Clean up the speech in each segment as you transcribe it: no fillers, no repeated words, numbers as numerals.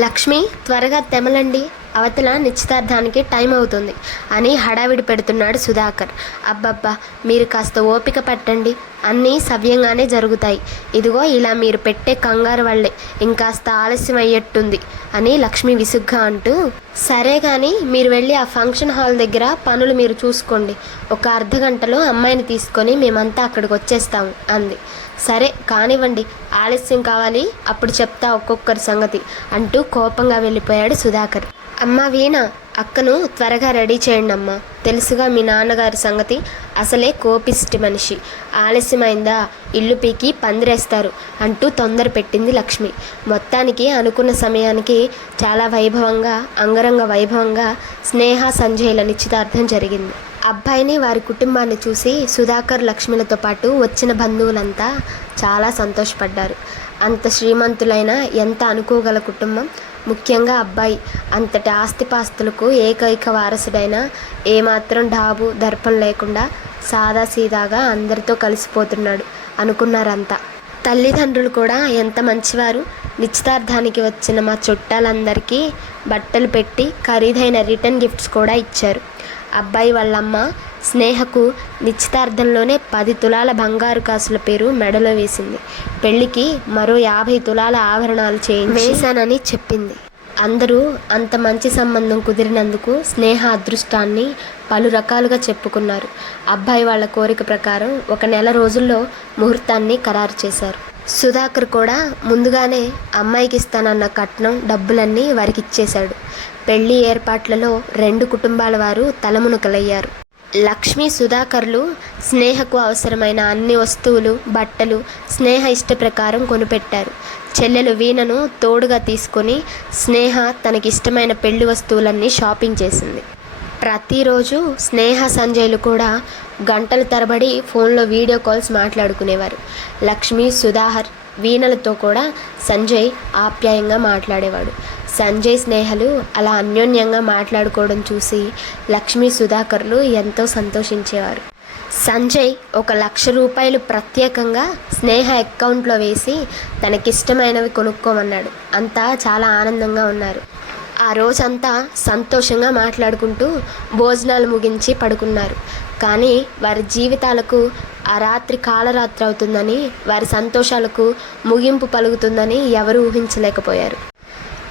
లక్ష్మి త్వరగా తెమలండి, అవతల నిశ్చితార్థానికి టైం అవుతుంది అని హడావిడి పెడుతున్నాడు సుధాకర్. అబ్బబ్బా, మీరు కాస్త ఓపిక పట్టండి, అన్నీ సవ్యంగానే జరుగుతాయి. ఇదిగో ఇలా మీరు పెట్టే కంగారు వల్లే ఇంకాస్త ఆలస్యం అయ్యేట్టుంది అని లక్ష్మి విసుగ్గా అంటూ, సరే కానీ మీరు వెళ్ళి ఆ ఫంక్షన్ హాల్ దగ్గర పనులు మీరు చూసుకోండి, ఒక అర్ధగంటలో అమ్మాయిని తీసుకొని మేమంతా అక్కడికి వచ్చేస్తాము అంది. సరే కానివ్వండి, ఆలస్యం కావాలి, అప్పుడు చెప్తా ఒక్కొక్కరి సంగతి అంటూ కోపంగా వెళ్ళిపోయాడు సుధాకర్. అమ్మా వీణ, అక్కను త్వరగా రెడీ చేయండి అమ్మా, తెలుసుగా మీ నాన్నగారి సంగతి, అసలే కోపిష్టి మనిషి, ఆలస్యమైందా ఇల్లు పీకి పందిరేస్తారు అంటూ తొందర పెట్టింది లక్ష్మి. మొత్తానికి అనుకున్న సమయానికి చాలా వైభవంగా, అంగరంగ వైభవంగా స్నేహ సంజయ్ల నిశ్చితార్థం జరిగింది. అబ్బాయిని, వారి కుటుంబాన్ని చూసి సుధాకర్ లక్ష్మిలతో పాటు వచ్చిన బంధువులంతా చాలా సంతోషపడ్డారు. అంత శ్రీమంతులైన, ఎంత అనుకోగల కుటుంబం, ముఖ్యంగా అబ్బాయి అంతటి ఆస్తిపాస్తులకు ఏకైక వారసుడైన, ఏమాత్రం డాబు దర్పం లేకుండా సాదాసీదాగా అందరితో కలిసిపోతున్నాడు అనుకున్నారంతా. తల్లిదండ్రులు కూడా ఎంత మంచివారు, నిశ్చితార్థానికి వచ్చిన మా చుట్టాలందరికీ బట్టలు పెట్టి ఖరీదైన రిటర్న్ గిఫ్ట్స్ కూడా ఇచ్చారు. అబ్బాయి వాళ్ళమ్మ స్నేహకు నిశ్చితార్థంలోనే 10 తులాల బంగారు కాసుల పేరు మెడలో వేసింది. పెళ్లికి మరో 50 తులాల ఆభరణాలు వేశానని చెప్పింది. అందరూ అంత మంచి సంబంధం కుదిరినందుకు స్నేహ అదృష్టాన్ని పలు రకాలుగా చెప్పుకున్నారు. అబ్బాయి వాళ్ళ కోరిక ప్రకారం 1 నెల రోజుల్లో ముహూర్తాన్ని ఖరారు చేశారు. సుధాకర్ కూడా ముందుగానే అమ్మాయికి ఇస్తానన్న కట్నం డబ్బులన్నీ వారికి ఇచ్చేశాడు. పెళ్లి ఏర్పాట్లలో 2 కుటుంబాల వారు తలమునకలయ్యారు. లక్ష్మి, సుధాకర్లు స్నేహకు అవసరమైన అన్ని వస్తువులు, బట్టలు స్నేహ ఇష్ట ప్రకారం కొనిపెట్టారు. చెల్లెలు వీణను తోడుగా తీసుకొని స్నేహ తనకిష్టమైన పెళ్లి వస్తువులన్నీ షాపింగ్ చేసింది. ప్రతిరోజు స్నేహ సంజయ్లు కూడా గంటల తరబడి ఫోన్లో వీడియో కాల్స్ మాట్లాడుకునేవారు. లక్ష్మి, సుధాకర్, వీణలతో కూడా సంజయ్ ఆప్యాయంగా మాట్లాడేవాడు. సంజయ్ స్నేహలు అలా అన్యోన్యంగా మాట్లాడుకోవడం చూసి లక్ష్మి, సుధాకర్లు ఎంతో సంతోషించేవారు. సంజయ్ 1,00,000 రూపాయలు ప్రత్యేకంగా స్నేహ అకౌంట్లో వేసి తనకిష్టమైనవి కొనుక్కోమన్నాడు. అంతా చాలా ఆనందంగా ఉన్నారు. ఆ రోజంతా సంతోషంగా మాట్లాడుకుంటూ భోజనాలు ముగించి పడుకున్నారు. కానీ వారి జీవితాలకు ఆ రాత్రి కాలరాత్రి అవుతుందని, వారి సంతోషాలకు ముగింపు పలుకుతుందని ఎవరూ ఊహించలేకపోయారు.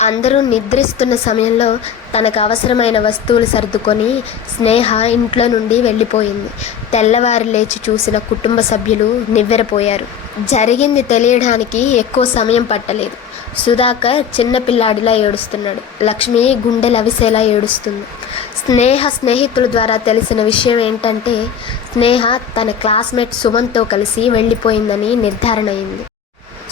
అందరూ నిద్రిస్తున్న సమయంలో తనకు అవసరమైన వస్తువులు సర్దుకొని స్నేహ ఇంట్లో నుండి వెళ్ళిపోయింది. తెల్లవారి లేచి చూసిన కుటుంబ సభ్యులు నివ్వెరపోయారు. జరిగింది తెలియడానికి ఎక్కువ సమయం పట్టలేదు. సుధాకర్ చిన్నపిల్లాడిలా ఏడుస్తున్నాడు. లక్ష్మి గుండెలవిసేలా ఏడుస్తుంది. స్నేహితుల ద్వారా తెలిసిన విషయం ఏంటంటే, స్నేహ తన క్లాస్మేట్ సుమన్తో కలిసి వెళ్ళిపోయిందని నిర్ధారణ అయింది.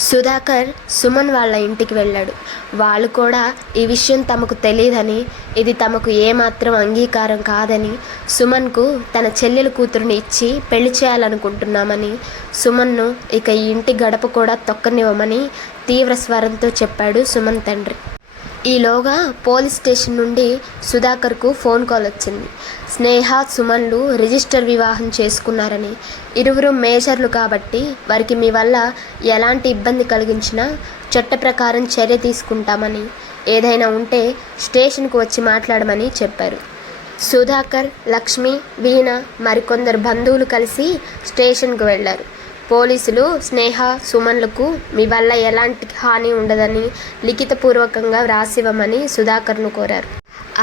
సుధాకర్ సుమన్ వాళ్ళ ఇంటికి వెళ్ళాడు. వాళ్ళు కూడా ఈ విషయం తమకు తెలియదని, ఇది తమకు ఏమాత్రం అంగీకారం కాదని, సుమన్కు తన చెల్లెలు కూతురుని ఇచ్చి పెళ్లి చేయాలనుకుంటున్నామని, సుమన్ను ఇక ఈ ఇంటి గడప కూడా తొక్కనివ్వమని తీవ్ర స్వరంతో చెప్పాడు సుమన్ తండ్రి. ఈలోగా పోలీస్ స్టేషన్ నుండి సుధాకర్కు ఫోన్ కాల్ వచ్చింది. స్నేహ, సుమన్లు రిజిస్టర్ వివాహం చేసుకున్నారని, ఇరువురు మేజర్లు కాబట్టి వారికి మీ వల్ల ఎలాంటి ఇబ్బంది కలిగించినా చట్ట ప్రకారం చర్య తీసుకుంటామని, ఏదైనా ఉంటే స్టేషన్కు వచ్చి మాట్లాడమని చెప్పారు. సుధాకర్, లక్ష్మి, వీణ మరికొందరు బంధువులు కలిసి స్టేషన్కు వెళ్లారు. పోలీసులు స్నేహ, సుమన్లకు మీ వల్ల ఎలాంటి హాని ఉండదని లిఖితపూర్వకంగా వ్రాసివ్వమని సుధాకర్ను కోరారు.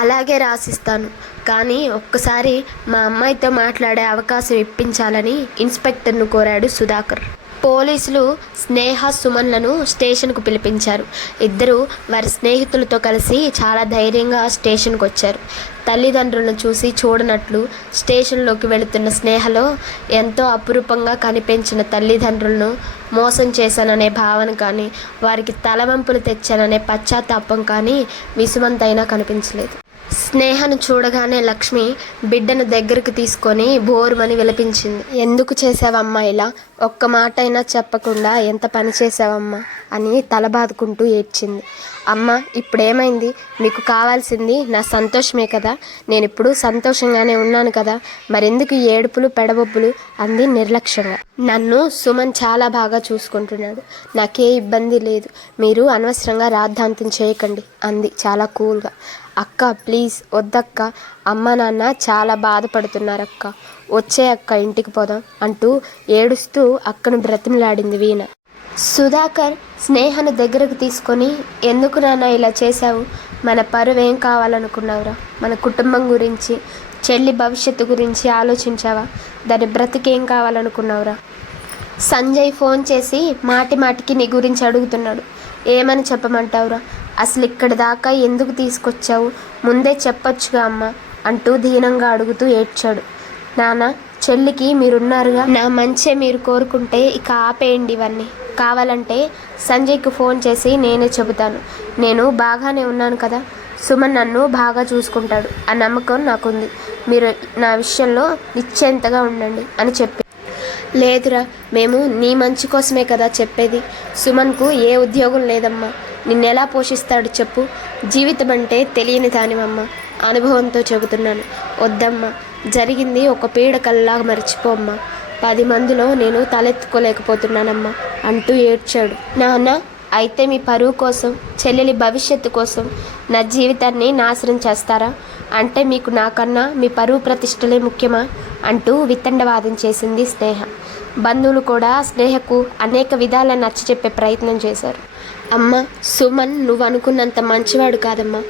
అలాగే రాసిస్తాను, కానీ ఒక్కసారి మా అమ్మాయితో మాట్లాడే అవకాశం ఇప్పించాలని ఇన్స్పెక్టర్ను కోరాడు సుధాకర్. పోలీసులు స్నేహ, సుమన్లను స్టేషన్కు పిలిపించారు. ఇద్దరు వారి స్నేహితులతో కలిసి చాలా ధైర్యంగా స్టేషన్కు వచ్చారు. తల్లిదండ్రులను చూసి చూడనట్లు స్టేషన్లోకి వెళుతున్న స్నేహలో ఎంతో అపురూపంగా కనిపించిన తల్లిదండ్రులను మోసం చేశాననే భావన కానీ, వారికి తలవంపులు తెచ్చాననే పశ్చాత్తాపం కానీ విసుమంతైనా కనిపించలేదు. స్నేహను చూడగానే లక్ష్మి బిడ్డను దగ్గరకు తీసుకొని బోరుమని విలపించింది. ఎందుకు చేసావమ్మా ఇలా? ఒక్క మాట అయినా చెప్పకుండా ఎంత పని చేసావమ్మా? అని తల బాదుకుంటూ ఏడ్చింది. అమ్మ, ఇప్పుడేమైంది? మీకు కావాల్సింది నా సంతోషమే కదా, నేను ఇప్పుడు సంతోషంగానే ఉన్నాను కదా, మరెందుకు ఈ ఏడుపులు పెడబొబ్బులు అంది నిర్లక్ష్యంగా. నన్ను సుమన్ చాలా బాగా చూసుకుంటున్నాడు, నాకే ఇబ్బంది లేదు, మీరు అనవసరంగా రాద్ధాంతం చేయకండి అంది చాలా కూల్గా. అక్క ప్లీజ్ వద్దక్క, అమ్మ నాన్న చాలా బాధపడుతున్నారక్క, వచ్చే అక్క ఇంటికి పోదాం అంటూ ఏడుస్తూ అక్కను బ్రతిమలాడింది వీణ. సుధాకర్ స్నేహను దగ్గరకు తీసుకొని, ఎందుకు నాన్న ఇలా చేశావు? మన పరువు ఏం కావాలనుకున్నావురా? మన కుటుంబం గురించి, చెల్లి భవిష్యత్తు గురించి ఆలోచించావా? దాని బ్రతికేం కావాలనుకున్నావురా? సంజయ్ ఫోన్ చేసి మాటి మాటికి నీ గురించి అడుగుతున్నాడు, ఏమని చెప్పమంటావురా? అసలు ఇక్కడి దాకా ఎందుకు తీసుకొచ్చావు? ముందే చెప్పొచ్చుగా అమ్మ అంటూ దీనంగా అడుగుతూ ఏడ్చాడు. నాన్న, చెల్లికి మీరున్నారుగా, నా మంచే మీరు కోరుకుంటే ఇక ఆపేయండి ఇవన్నీ. కావాలంటే సంజయ్కి ఫోన్ చేసి నేనే చెబుతాను, నేను బాగానే ఉన్నాను కదా, సుమన్ నన్ను బాగా చూసుకుంటాడు, ఆ నమ్మకం నాకుంది, మీరు నా విషయంలో నిశ్చింతగా ఉండండి అని చెప్పి. లేదురా, మేము నీ మంచి కోసమే కదా చెప్పేది, సుమన్కు ఏ ఉద్యోగం లేదమ్మా, నిన్నెలా పోషిస్తాడు చెప్పు, జీవితం అంటే తెలియని దానివమ్మ, అనుభవంతో చెబుతున్నాను, వద్దమ్మా, జరిగింది ఒక పీడకల్లా మర్చిపోమ్మా, 10 మందిలో నేను తలెత్తుకోలేకపోతున్నానమ్మా అంటూ ఏడ్చాడు. నాన్న, అయితే మీ పరువు కోసం, చెల్లెలి భవిష్యత్తు కోసం నా జీవితాన్ని నాశనం చేస్తారా? అంటే మీకు నాకన్నా మీ పరువు ప్రతిష్టలే ముఖ్యమా అంటూ వితండవాదం చేసింది స్నేహ. బంధువులు కూడా స్నేహకు అనేక విధాల నచ్చచెప్పే ప్రయత్నం చేశారు. అమ్మ, సుమన్ నువ్వు అనుకున్నంత మంచివాడు కాదమ్మా,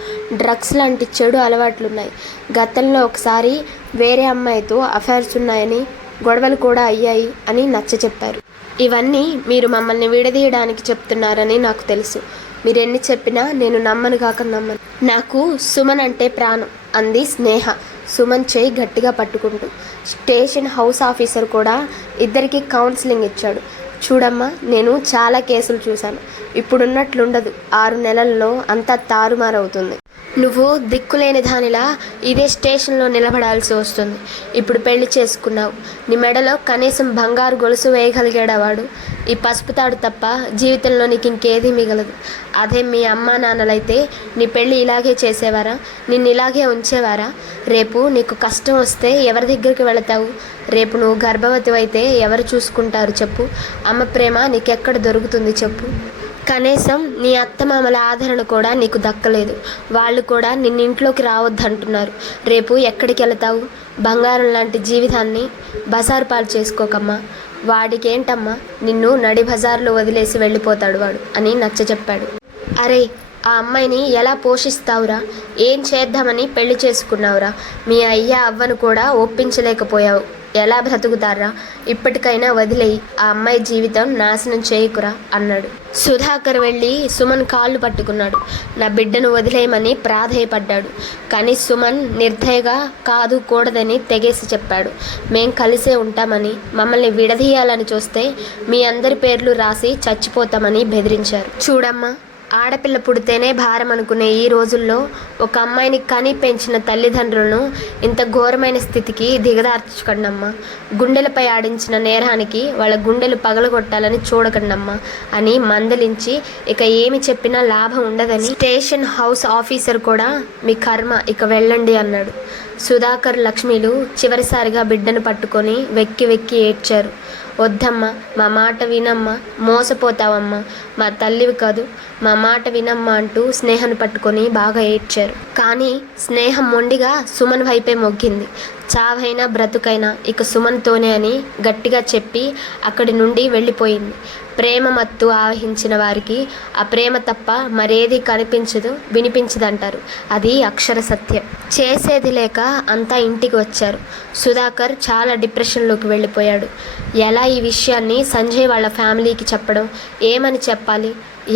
డ్రగ్స్ లాంటి చెడు అలవాట్లున్నాయి, గతంలో ఒకసారి వేరే అమ్మాయితో అఫైర్స్ ఉన్నాయని, గొడవలు కూడా అయ్యాయి అని నచ్చచెప్పారు. ఇవన్నీ మీరు మమ్మల్ని విడదీయడానికి చెప్తున్నారని నాకు తెలుసు, మీరెన్ని చెప్పినా నేను నమ్మను కాక నమ్మను. నాకు సుమన్ అంటే ప్రాణం అంది స్నేహ సుమన్ చేయి గట్టిగా పట్టుకుంటూ. స్టేషన్ హౌస్ ఆఫీసర్ కూడా ఇద్దరికి కౌన్సిలింగ్ ఇచ్చాడు. చూడమ్మా, నేను చాలా కేసులు చూశాను, ఇప్పుడున్నట్లుండదు, 6 నెలల్లో అంతా తారుమారవుతుంది, నువ్వు దిక్కులేని దానిలా ఇదే స్టేషన్లో నిలబడాల్సి వస్తుంది. ఇప్పుడు పెళ్లి చేసుకున్నావు, నీ మెడలో కనీసం బంగారు గొలుసు వేయగలిగాడా వాడు? ఈ పసుపు తాడు తప్ప జీవితంలో నీకు ఇంకేదీ మిగలదు. అదే మీ అమ్మా నాన్నలైతే నీ పెళ్ళి ఇలాగే చేసేవారా? నిన్ను ఇలాగే ఉంచేవారా? రేపు నీకు కష్టం వస్తే ఎవరి దగ్గరికి వెళతావు? రేపు నువ్వు గర్భవతి అయితే ఎవరు చూసుకుంటారు చెప్పు? అమ్మ ప్రేమ నీకెక్కడ దొరుకుతుంది చెప్పు? కనీసం నీ అత్తమామల ఆదరణ కూడా నీకు దక్కలేదు, వాళ్ళు కూడా నిన్నింట్లోకి రావద్దంటున్నారు. రేపు ఎక్కడికి వెళతావు? బంగారం లాంటి జీవితాన్ని బజారు పాలు చేసుకోకమ్మా, వాడికేంటమ్మా, నిన్ను నడి బజార్లో వదిలేసి వెళ్ళిపోతాడు వాడు అని నచ్చచెప్పాడు. అరే, ఆ అమ్మాయిని ఎలా పోషిస్తావురా? ఏం చేద్దామని పెళ్లి చేసుకున్నావురా? మీ అయ్య అవ్వను కూడా ఒప్పించలేకపోయావు, ఎలా బ్రతుకుతారా? ఇప్పటికైనా వదిలేయి, ఆ అమ్మాయి జీవితం నాశనం చేయకురా అన్నాడు. సుధాకర్ వెళ్ళి సుమన్ కాళ్ళు పట్టుకున్నాడు. నా బిడ్డను వదిలేయమని ప్రాధేయపడ్డాడు. కానీ సుమన్ నిర్దయగా కాదు, కూడదని తెగేసి చెప్పాడు. మేం కలిసే ఉంటామని, మమ్మల్ని విడదీయాలని చూస్తే మీ అందరి పేర్లు రాసి చచ్చిపోతామని బెదిరించారు. చూడమ్మా, ఆడపిల్ల పుడితేనే భారం అనుకునే ఈ రోజుల్లో ఒక అమ్మాయిని కని పెంచిన తల్లిదండ్రులను ఇంత ఘోరమైన స్థితికి దిగదార్చకండమ్మా. గుండెలపై ఆడించిన నేరానికి వాళ్ళ గుండెలు పగలగొట్టాలని చూడకండమ్మా అని మందలించి, ఇక ఏమి చెప్పినా లాభం ఉండదని స్టేషన్ హౌస్ ఆఫీసర్ కూడా మీ కర్మ, ఇక వెళ్ళండి అన్నాడు. సుధాకర్, లక్ష్మిలు చివరిసారిగా బిడ్డను పట్టుకొని వెక్కి వెక్కి ఏడ్చారు. వద్దమ్మా, మా మాట వినమ్మా, మోసపోతావమ్మా, మా తల్లివి కాదు, మా మాట వినమ్మా అంటూ స్నేహను పట్టుకొని బాగా ఏడ్చారు. కానీ స్నేహం మొండిగా సుమన్ వైపే మొగ్గింది. చావైనా బ్రతుకైనా ఇక సుమన్తోనే అని గట్టిగా చెప్పి అక్కడి నుండి వెళ్ళిపోయింది. ప్రేమ మత్తు ఆవహించిన వారికి ఆ ప్రేమ తప్ప మరేది కనిపించదు, వినిపించదంటారు. అది అక్షర సత్యం. చేసేది లేక అంతా ఇంటికి వచ్చారు. సుధాకర్ చాలా డిప్రెషన్లోకి వెళ్ళిపోయాడు. ఎలా ఈ విషయాన్ని సంజయ్ వాళ్ళ ఫ్యామిలీకి చెప్పడం, ఏమని చెప్పాలి,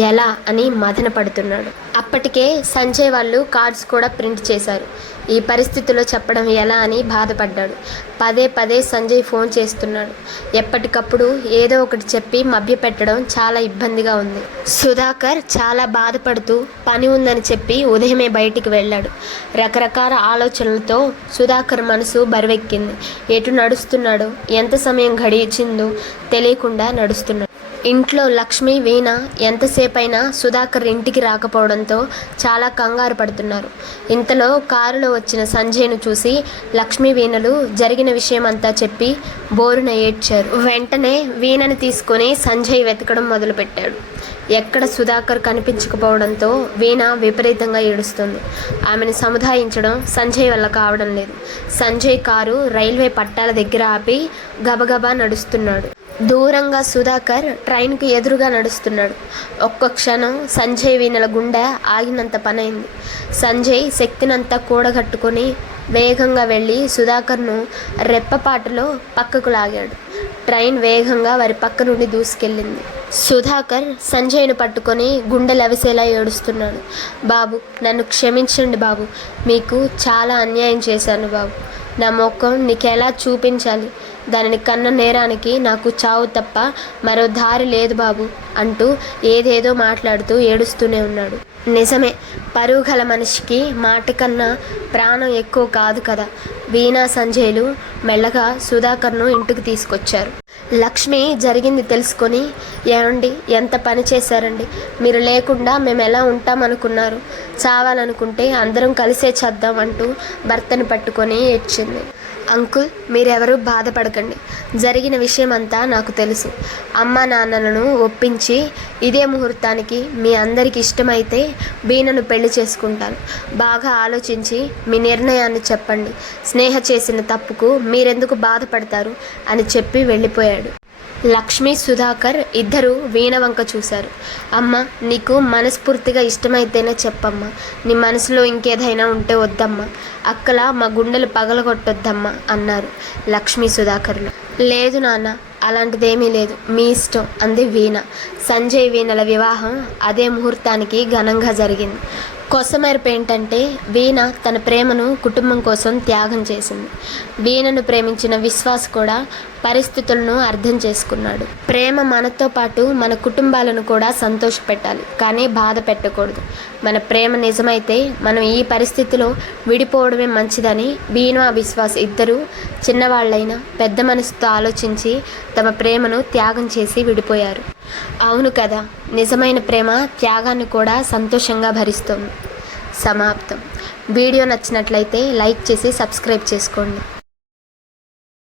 ఎలా అని మదన పడుతున్నాడు. అప్పటికే సంజయ్ వాళ్ళు కార్డ్స్ కూడా ప్రింట్ చేశారు. ఈ పరిస్థితిలో చెప్పడం ఎలా అని బాధపడ్డాడు. పదే పదే సంజయ్ ఫోన్ చేస్తున్నాడు. ఎప్పటికప్పుడు ఏదో ఒకటి చెప్పి మభ్యపెట్టడం చాలా ఇబ్బందిగా ఉంది. సుధాకర్ చాలా బాధపడుతూ పని ఉందని చెప్పి ఉదయమే బయటికి వెళ్ళాడు. రకరకాల ఆలోచనలతో సుధాకర్ మనసు బరువెక్కింది. ఎటు నడుస్తున్నాడో, ఎంత సమయం గడిచిందో తెలియకుండా నడుస్తున్నాడు. ఇంట్లో లక్ష్మి వీణ ఎంతసేపైనా సుధాకర్ ఇంటికి రాకపోవడంతో చాలా కంగారు పడుతున్నారు. ఇంతలో కారులో వచ్చిన సంజయ్ను చూసి లక్ష్మి వీణలు జరిగిన విషయమంతా చెప్పి బోరున ఏడ్చారు. వెంటనే వీణని తీసుకొని సంజయ్ వెతకడం మొదలుపెట్టాడు. ఎక్కడ సుధాకర్ కనిపించకపోవడంతో వీణ విపరీతంగా ఏడుస్తుంది. ఆమెను సముదాయించడం సంజయ్ వల్ల కావడం లేదు. సంజయ్ కారు రైల్వే పట్టాల దగ్గర ఆపి గబగబా నడుస్తున్నాడు. దూరంగా సుధాకర్ ట్రైన్కు ఎదురుగా నడుస్తున్నాడు. ఒక్క క్షణం సంజయ్ వీణల గుండె ఆగినంత పనైంది. సంజయ్ శక్తినంతా కూడగట్టుకొని వేగంగా వెళ్ళి సుధాకర్ను రెప్పపాటులో పక్కకు లాగాడు. ట్రైన్ వేగంగా వారి పక్క నుండి దూసుకెళ్ళింది. సుధాకర్ సంజయ్ను పట్టుకొని గుండె లవిసేలా ఏడుస్తున్నాడు. బాబు, నన్ను క్షమించండి బాబు, మీకు చాలా అన్యాయం చేశాను బాబు. నా ముఖం నీకెలా చూపించాలి? దానిని కన్న నేరానికి నాకు చావు తప్ప మరో దారి లేదు బాబు అంటూ ఏదేదో మాట్లాడుతూ ఏడుస్తూనే ఉన్నాడు. నిజమే, పరువు గల మనిషికి మాట కన్నా ప్రాణం ఎక్కువ కాదు కదా. వీణా సంజయ్లు మెల్లగా సుధాకర్ను ఇంటికి తీసుకొచ్చారు. లక్ష్మి జరిగింది తెలుసుకొని, ఏమండి, ఎంత పని చేశారండి, మీరు లేకుండా మేము ఎలా ఉంటామనుకున్నారు, చావాలనుకుంటే అందరం కలిసే చేద్దాం అంటూ భర్తను పట్టుకొని ఏడ్చింది. అంకుల్, మీరెవరూ బాధపడకండి, జరిగిన విషయమంతా నాకు తెలుసు. అమ్మా నాన్నలను ఒప్పించి ఇదే ముహూర్తానికి మీ అందరికి ఇష్టమైతే వీణను పెళ్లి చేసుకుంటాను. బాగా ఆలోచించి మీ నిర్ణయాన్ని చెప్పండి. స్నేహ చేసిన తప్పుకు మీరెందుకు బాధపడతారు అని చెప్పి వెళ్ళిపోయాడు. లక్ష్మి, సుధాకర్ ఇద్దరూ వీణ వంక చూశారు. అమ్మ, నీకు మనస్ఫూర్తిగా ఇష్టమైతేనే చెప్పమ్మా. నీ మనసులో ఇంకేదైనా ఉంటే వద్దమ్మా. అక్కలా మా గుండెలు పగలగొట్టొద్దమ్మా అన్నారు లక్ష్మి సుధాకర్లు. లేదు నాన్న, అలాంటిదేమీ లేదు, మీ ఇష్టం అంది వీణ. సంజయ్ వీణల వివాహం అదే ముహూర్తానికి ఘనంగా జరిగింది. కొసమెరుపు ఏంటంటే వీణ తన ప్రేమను కుటుంబం కోసం త్యాగం చేసింది. వీణను ప్రేమించిన విశ్వాస్ కూడా పరిస్థితులను అర్థం చేసుకున్నాడు. ప్రేమ మనతో పాటు మన కుటుంబాలను కూడా సంతోషపెట్టాలి, కానీ బాధ పెట్టకూడదు. మన ప్రేమ నిజమైతే మనం ఈ పరిస్థితిలో విడిపోవడమే మంచిదని వీణ, విశ్వాస్ ఇద్దరూ చిన్నవాళ్ళైనా పెద్ద మనసుతో ఆలోచించి తమ ప్రేమను త్యాగం చేసి విడిపోయారు. అవును కదా, నిజమైన ప్రేమ త్యాగాన్ని కూడా సంతోషంగా భరిస్తుంది. సమాప్తం. వీడియో నచ్చినట్లయితే లైక్ చేసి సబ్స్క్రైబ్ చేసుకోండి.